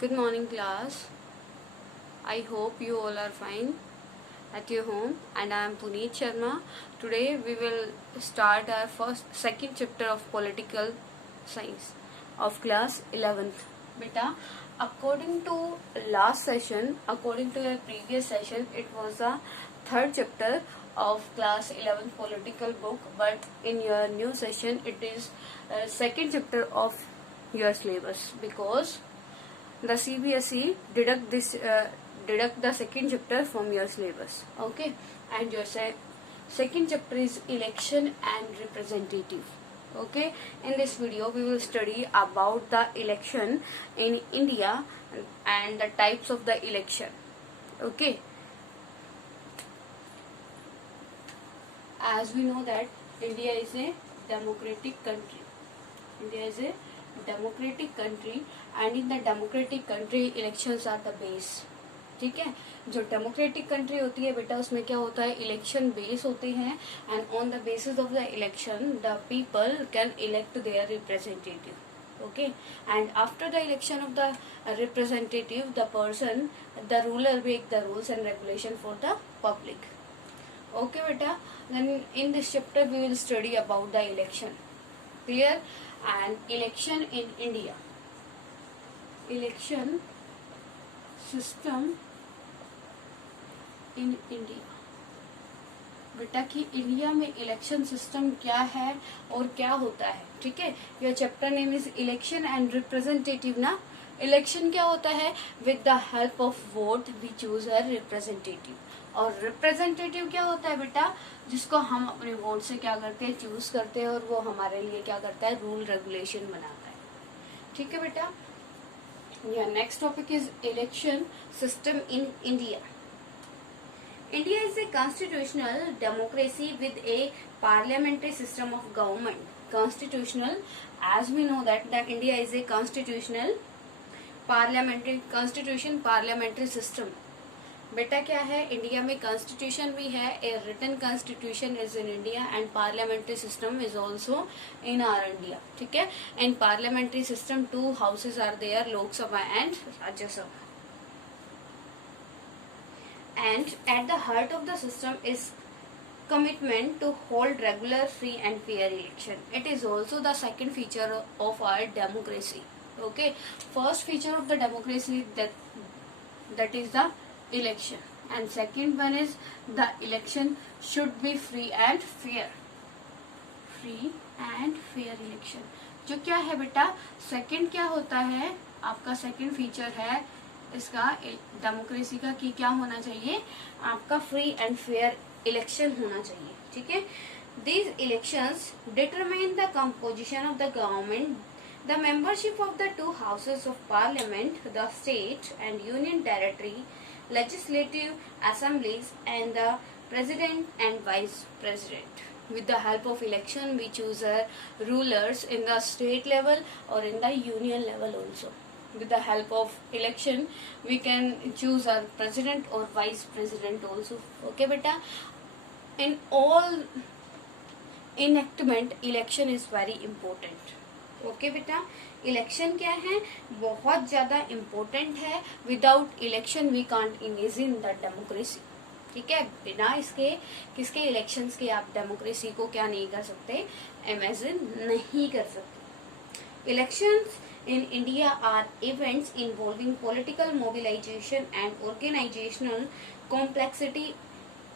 Good morning, class. I hope you all are fine at your home, and I am Puneet Sharma. Today we will start our second chapter of political science of class 11th. Beta, according to according to your previous session, it was the third chapter of class 11th political book, but in your new session, it is second chapter of your syllabus because the CBSE deduct the second chapter from your syllabus. Okay, and your second chapter is election and representative. Okay, in this video we will study about the election in India and the types of the election. Okay, as we know that India is a democratic country. India is a democratic country and in the democratic country elections are the base. ठीक है, जो democratic country होती है बेटा उसमें क्या होता है, इलेक्शन बेस होते हैं and on the basis of the election the people can elect their representative. Okay, and after the election of the representative the person the ruler make the rules and regulation for the public. Okay beta, then in this chapter we will study about the election. Clear? And election in India, election system in India. बेटा कि इंडिया में election system क्या है और क्या होता है. ठीक है, your chapter name is election and representative ना. इलेक्शन क्या होता है, with the help of vote we choose a representative. और रिप्रेजेंटेटिव क्या होता है बेटा, जिसको हम अपने वोट से क्या करते हैं, चूज करते हैं और वो हमारे लिए क्या करता है, रूल रेगुलेशन बनाता है. ठीक है बेटा. Your next topic is election system in India. India is a constitutional democracy with a parliamentary system of government. Constitutional, as we know that India is a constitutional parliamentary system. बेटा क्या है, इंडिया में constitution भी है, a written constitution is in India and parliamentary system is also in our India. ठीक है, in parliamentary system 2 houses are there, Lok Sabha and Rajya Sabha. And at the heart of the system is commitment to hold regular, free and fair election. It is also the second feature of our democracy. Okay, first feature of the democracy that is the election, and second one is the election should be free and fair. Free and fair election. जो क्या है बेटा, सेकंड क्या होता है, आपका second feature है इसका डेमोक्रेसी का कि क्या होना चाहिए, आपका फ्री एंड फेयर इलेक्शन होना चाहिए. ठीक है, these elections determine the composition of the government, the membership of the 2 houses of parliament, the state and union territory legislative assemblies and the president and vice president. With the help of election we choose rulers in the state level or in the union level also. With the help of election we can choose our president or vice president also. Okay beta, in all enactment election is very important. Okay beta, election क्या है, बहुत ज्यादा important है. Without election we can't imagine the democracy. ठीक है, बिना इसके किसके इलेक्शंस के आप डेमोक्रेसी को क्या नहीं कर सकते, इमेजिन नहीं कर सकते. Elections in India are events involving political mobilization and organizational complexity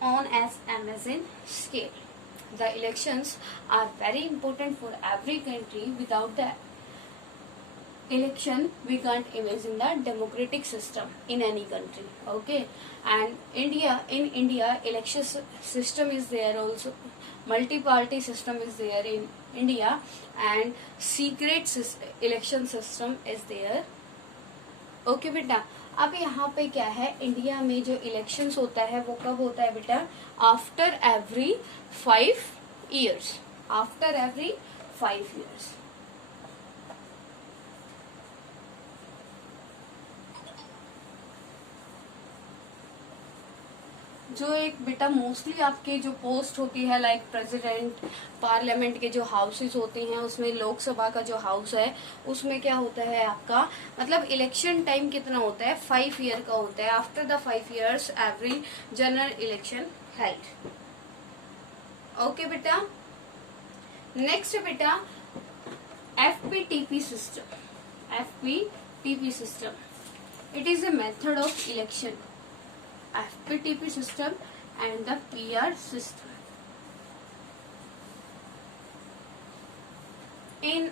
on as Amazon scale. The elections are very important for every country. Without the election we can't imagine the democratic system in any country. Okay, and in India election system is there also, multi-party system is there in India and secret election system is there. Okay बेटा, अब यहाँ पे क्या है, इंडिया में जो इलेक्शंस होता है वो कब होता है बेटा, after every 5 years. After every 5 years. जो एक बेटा मोस्टली आपके जो पोस्ट होती है लाइक प्रेसिडेंट, पार्लियामेंट के जो हाउसेस होते हैं, उसमें लोकसभा का जो हाउस है उसमें क्या होता है आपका, मतलब इलेक्शन टाइम कितना होता है, 5 ईयर का होता है. After the 5 years every general election held. Okay बेटा. नेक्स्ट बेटा FPTP system. FPTP system. It is a method of election. FPTP system and the PR system. In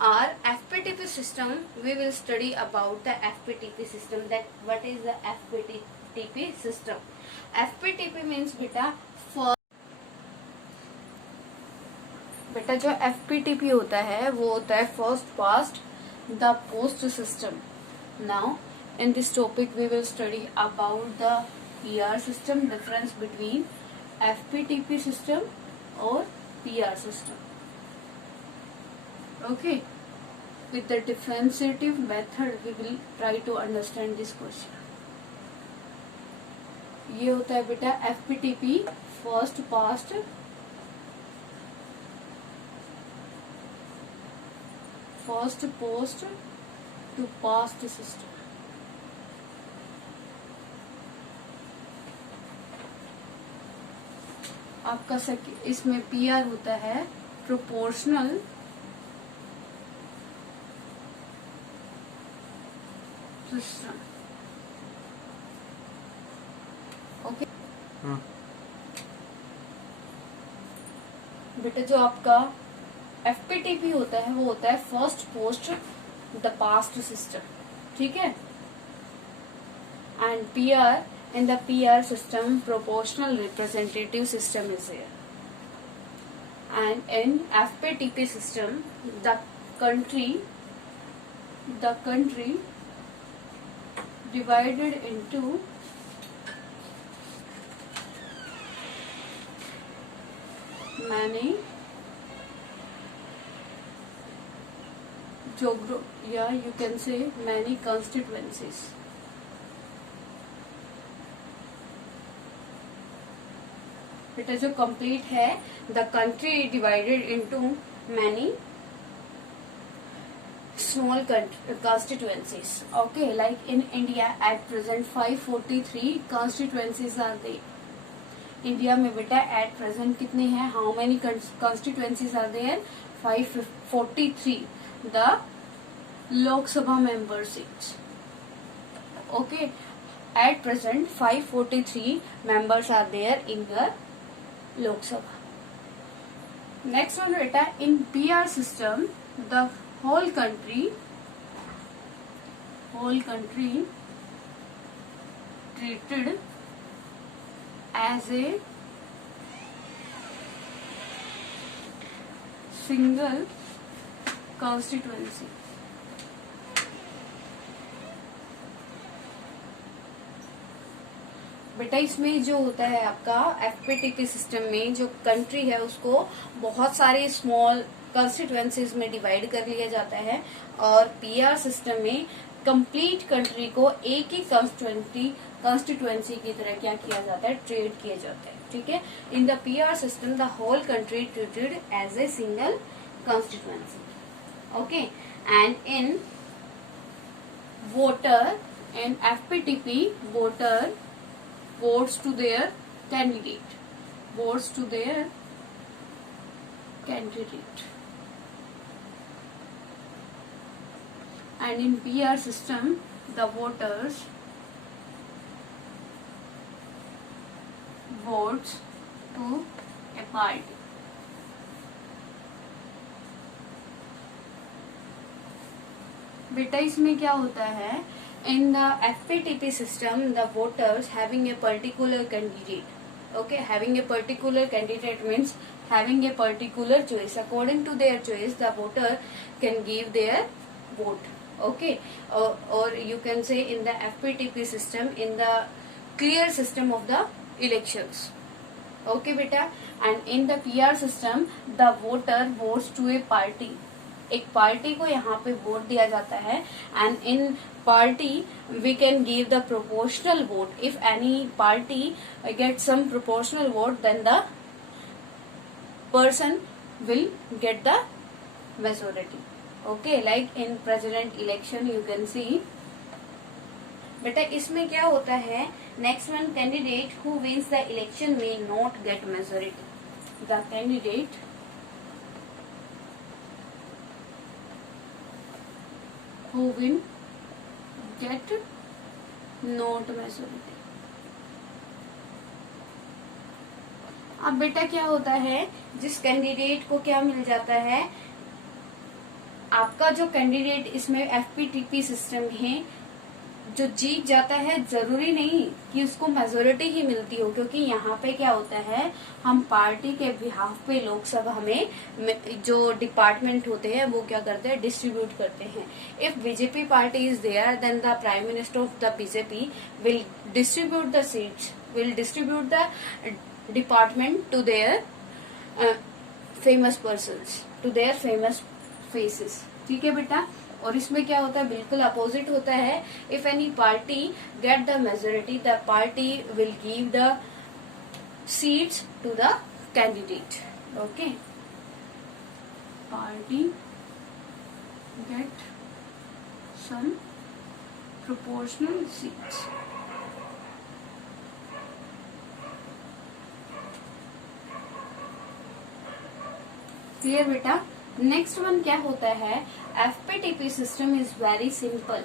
our FPTP system, we will study about the FPTP system. That what is the FPTP system? FPTP means बेटा जो FPTP होता है वो होता है first past the post system. Now in this topic we will study about the PR system, difference between FPTP system और PR system. Okay, with the differentiative method we will try to understand this question. ये होता है बेटा FPTP, first past first post to past system. आपका इसमें PR होता है proportional system. Okay बेटा जो आपका FPTP होता है वो होता है first post the past system. ठीक है. And PR, in the PR system proportional representative system is there. And in FPTP system the country divided into many you can say many constituencies. बेटा जो कंप्लीट है the country divided into many small constituencies. Okay, like in India at present 543 constituencies are there. India में बेटा at present कितने हैं, how many constituencies are there? 543 the Lok Sabha member seats. Okay, at present 543 members are there in the Lok Sabha. Next one बेटा in PR system the whole country treated as a single constituency. बेटा इसमें जो होता है आपका FPTP system में जो कंट्री है उसको बहुत सारे स्मॉल कॉन्स्टिट्यूएंसीज में डिवाइड कर लिया जाता है, और PR सिस्टम में कंप्लीट कंट्री को एक ही कॉन्स्टिट्यूएंसी की तरह क्या किया जाता है, ट्रीट किया जाता है. ठीक है. In the PR system the whole country treated as a single constituency. Okay. And in voter in FPTP voter votes to their candidate. And in PR system the voters votes to a party. बेटा इसमें क्या होता है, in the FPTP system the voters having a particular candidate. Okay, having a particular candidate means having a particular choice. According to their choice the voter can give their vote. Okay, or you can say in the FPTP system in the clear system of the elections. Okay beta. And in the PR system the voter votes to a party. एक party को यहाँ पे वोट दिया जाता है, and in party we can give the proportional vote. If any party gets some proportional vote, then the person will get the majority. Okay, like in president election you can see. बेटा इसमें क्या होता है, next one, candidate who wins the election may not get majority. The candidate who win get not majority. अब बेटा क्या होता है, जिस कैंडिडेट को क्या मिल जाता है, आपका जो कैंडिडेट इसमें एफपीटीपी सिस्टम है जो जीत जाता है, जरूरी नहीं कि उसको मेजोरिटी ही मिलती हो, क्योंकि यहाँ पे क्या होता है, हम पार्टी के बिहाफ पे लोकसभा में जो डिपार्टमेंट होते हैं वो क्या करते हैं, डिस्ट्रीब्यूट करते हैं. If BJP party is there, then the prime minister of the BJP will distribute the seats, will distribute the department to their famous persons, to their famous faces. ठीक है बेटा. और इसमें क्या होता है, बिल्कुल अपोजिट होता है. If any party get the majority, the party will give the seats to the candidate. Okay, party get some proportional seats. Clear बेटा. नेक्स्ट वन क्या होता है, FPTP system is very simple,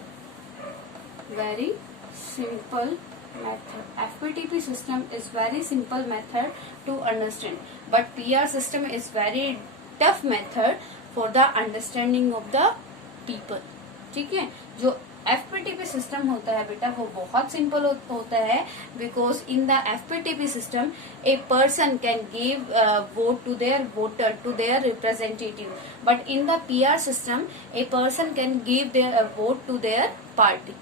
very simple method. FPTP system is very simple method to understand, but PR system is very tough method for the understanding of the people. ठीक है. जो FPTP system होता है बेटा वो बहुत simple होता है, because in the FPTP system a person can give vote to their voter, to their representative, but in the PR system a person can give their vote to their party.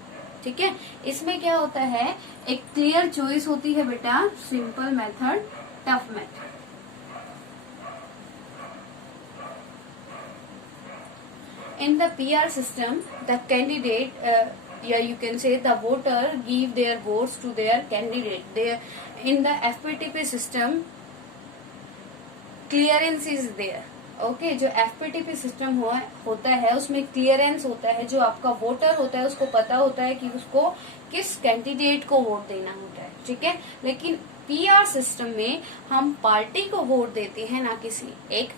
ठीक है. इसमें क्या होता है, एक clear choice होती है बेटा, simple method, tough method. In the PR system, the candidate, you can say the voter give their votes to their candidate. In the FPTP system, clearance is there. Okay, जो FPTP system होता है उसमें क्लियरेंस होता है. जो आपका वोटर होता है उसको पता होता है कि उसको किस कैंडिडेट को वोट देना होता है. ठीक है. लेकिन PR सिस्टम में हम पार्टी को वोट देते हैं, ना किसी एक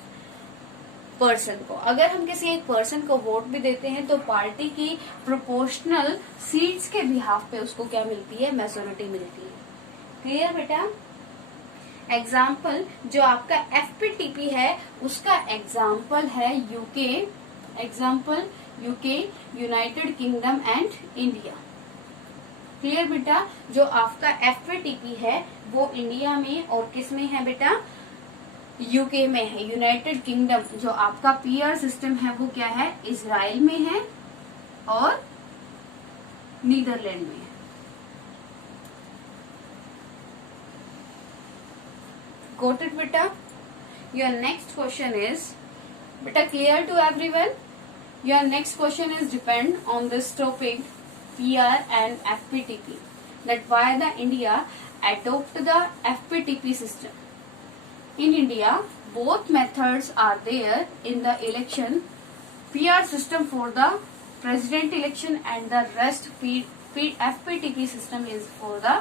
पर्सन को. अगर हम किसी एक पर्सन को वोट भी देते हैं तो पार्टी की प्रोपोर्शनल सीट्स के बिहाफ पे उसको क्या मिलती है, मेजोरिटी मिलती है. क्लियर बेटा. एग्जाम्पल जो आपका FPTP है उसका एग्जाम्पल है UK. Example UK, United kingdom and India. Clear बेटा. जो आपका FPTP है वो इंडिया में और किस में है बेटा, यूके में है. यूनाइटेड किंगडम जो आपका PR सिस्टम है वो क्या है, इजराइल में है और नीदरलैंड में है. Got it beta? Your next question is, beta clear to everyone? Your next question is depend on this topic, PR and FPTP. That why the India adopt the FPTP system. In India, both methods are there in the election. PR system for the president election and the rest FPTP system is for the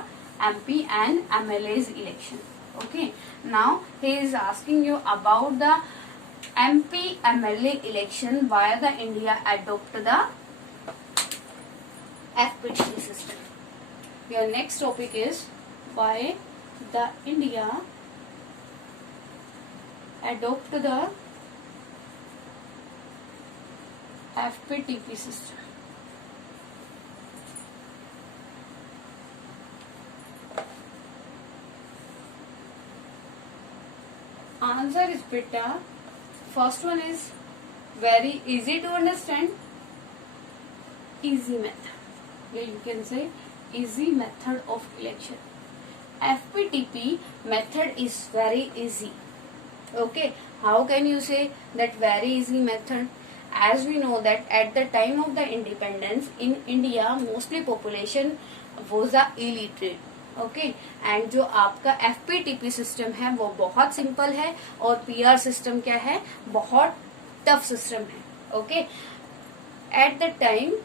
MP and MLA's election. Okay. Now he is asking you about the MP MLA election, why the India adopt the FPTP system. Your next topic is why the India adopt the FPTP system. Answer is beta. First one is very easy to understand. Easy method. Yeah, you can say easy method of election. FPTP method is very easy. Okay, how can you say that very easy method? as we know that at the time of the independence in India mostly population was a illiterate. Okay and जो आपका FPTP system है वो बहुत सिंपल है और PR system क्या है, बहुत टफ सिस्टम है. Okay eight the time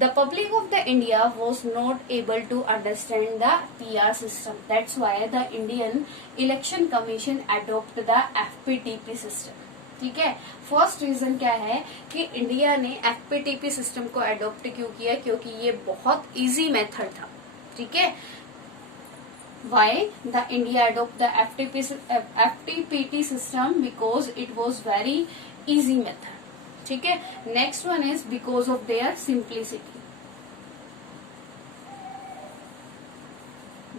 the public of the India was not able to understand the PR system. That's why the Indian Election Commission adopted the FPTP system. ठीक है. First reason क्या है कि इंडिया ने FPTP system को अडॉप्ट क्यों किया, क्योंकि ये बहुत इजी मेथड था. ठीक है. Why the India adopt the FTPT system? Because it was very easy method. ठीक है. Next one is because of their simplicity.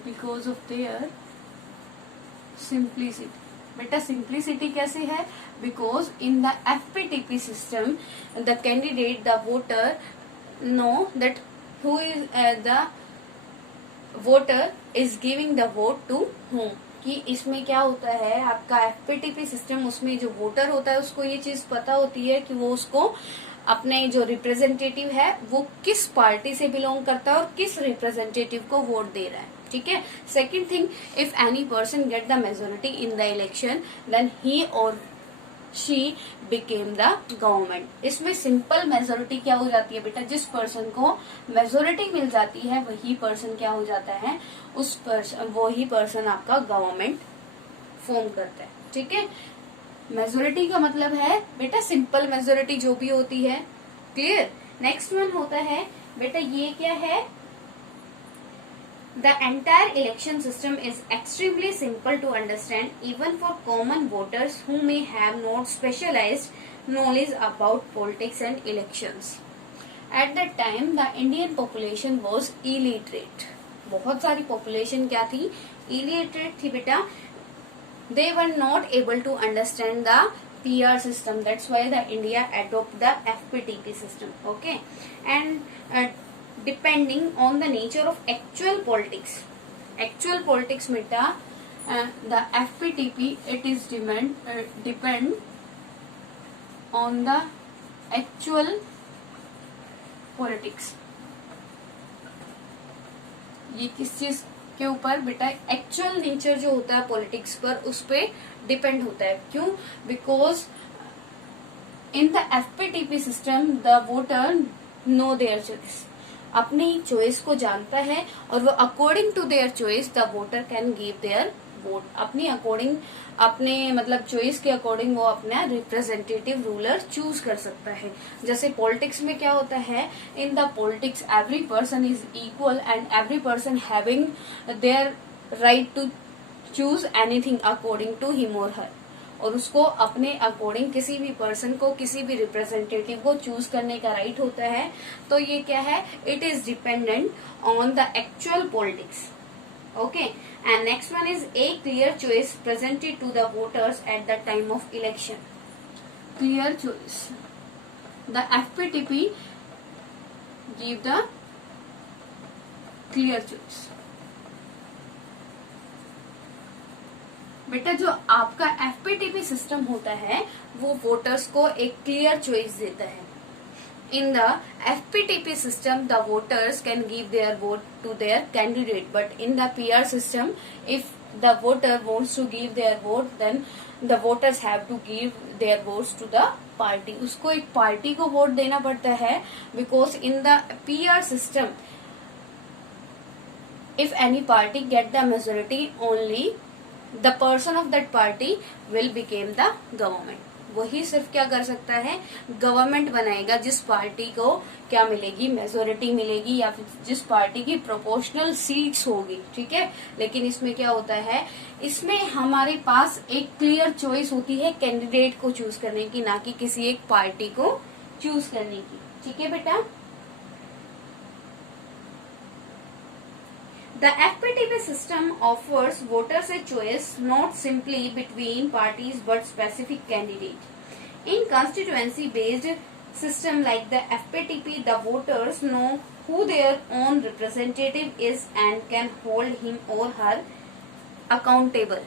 Because of their simplicity. बेटा सिंप्लिसिटी कैसे है? Because in the FPTP system the candidate the voter know that who is the voter is giving the vote to whom. कि इसमें क्या होता है आपका FPTP system, उसमें जो वोटर होता है उसको ये चीज पता होती है कि वो उसको अपने जो रिप्रेजेंटेटिव है वो किस पार्टी से बिलोंग करता है और किस रिप्रेजेंटेटिव को वोट दे रहा है. ठीक है. Second thing, if any person get the majority in the election then he और शी बिकेम द गवर्नमेंट. इसमें सिंपल मेजोरिटी क्या हो जाती है बेटा, जिस पर्सन को मेजोरिटी मिल जाती है वही पर्सन क्या हो जाता है, उस पर्सन वही पर्सन आपका गवर्नमेंट फॉर्म करता है. ठीक है. मेजोरिटी का मतलब है बेटा सिंपल मेजोरिटी जो भी होती है. क्लियर. नेक्स्ट वन होता है बेटा ये क्या है, the entire election system is extremely simple to understand even for common voters who may have not specialized knowledge about politics and elections. At that time the Indian population was illiterate. बहुत सारी population क्या थी, illiterate थी बेटा. They were not able to understand the PR system. That's why the India adopt the FPTP system. Okay. And depending on the nature of actual politics. Actual politics meta the FPTP it is depend on the actual politics. ये किस चीज के ऊपर बेटा, actual nature जो होता है पॉलिटिक्स पर उस पे डिपेंड होता है. क्यों? Because in the FPTP system the voter know their choice. अपनी चॉइस को जानता है और वो according to their choice the voter can give their vote. अपनी अकॉर्डिंग अपने मतलब चॉइस के अकॉर्डिंग वो अपना रिप्रेजेंटेटिव रूलर चूज कर सकता है. जैसे पॉलिटिक्स में क्या होता है, in the politics every person is equal and every person having their right to choose anything according to him और हर. और उसको अपने अकॉर्डिंग किसी भी पर्सन को किसी भी रिप्रेजेंटेटिव को चूज करने का राइट होता है. तो ये क्या है, it is dependent on the actual politics. Okay. And next one is a clear choice presented to the voters at the time of election. Clear choice. The FPTP give the clear choice. बेटा जो आपका FPTP system होता है वो वोटर्स को एक clear choice देता है. In the FPTP system the voters can give their vote to their candidate, but in the PR system if the voter wants to give their vote then the voters have to give their votes to the party. उसको एक party को vote देना पड़ता है. Because in the PR system if any party get the majority only the person of that party will become the government. वही सिर्फ क्या कर सकता है, गवर्नमेंट बनाएगा जिस पार्टी को क्या मिलेगी, मेजोरिटी मिलेगी या फिर जिस पार्टी की प्रोपोर्शनल सीट्स होगी. ठीक है. लेकिन इसमें क्या होता है, इसमें हमारे पास एक क्लियर चॉइस होती है कैंडिडेट को चूज करने की, ना कि किसी एक पार्टी को चूज करने की. ठीक है बेटा. The FPTP system offers voters a choice not simply between parties but specific candidate. In constituency-based system like the FPTP, the voters know who their own representative is and can hold him or her accountable.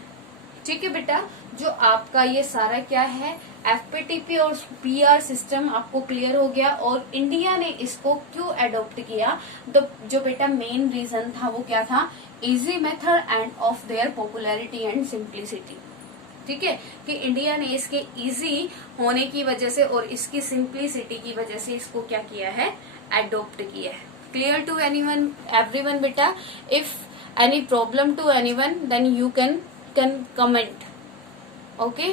ठीक है बेटा. जो आपका ये सारा क्या है एफपीटीपी और पीआर सिस्टम आपको क्लियर हो गया। और इंडिया ने इसको क्यों अडॉप्ट किया, तो जो बेटा मेन रीजन था वो क्या था, easy method end of their popularity and simplicity. ठीक है, कि इंडिया ने इसके इजी होने की वजह से और इसकी सिंप्लिसिटी की वजह से इसको क्या किया है, अडॉप्ट किया है। क्लियर टू एनीवन, एवरीवन बेटा? If any problem to anyone then you can comment. Okay.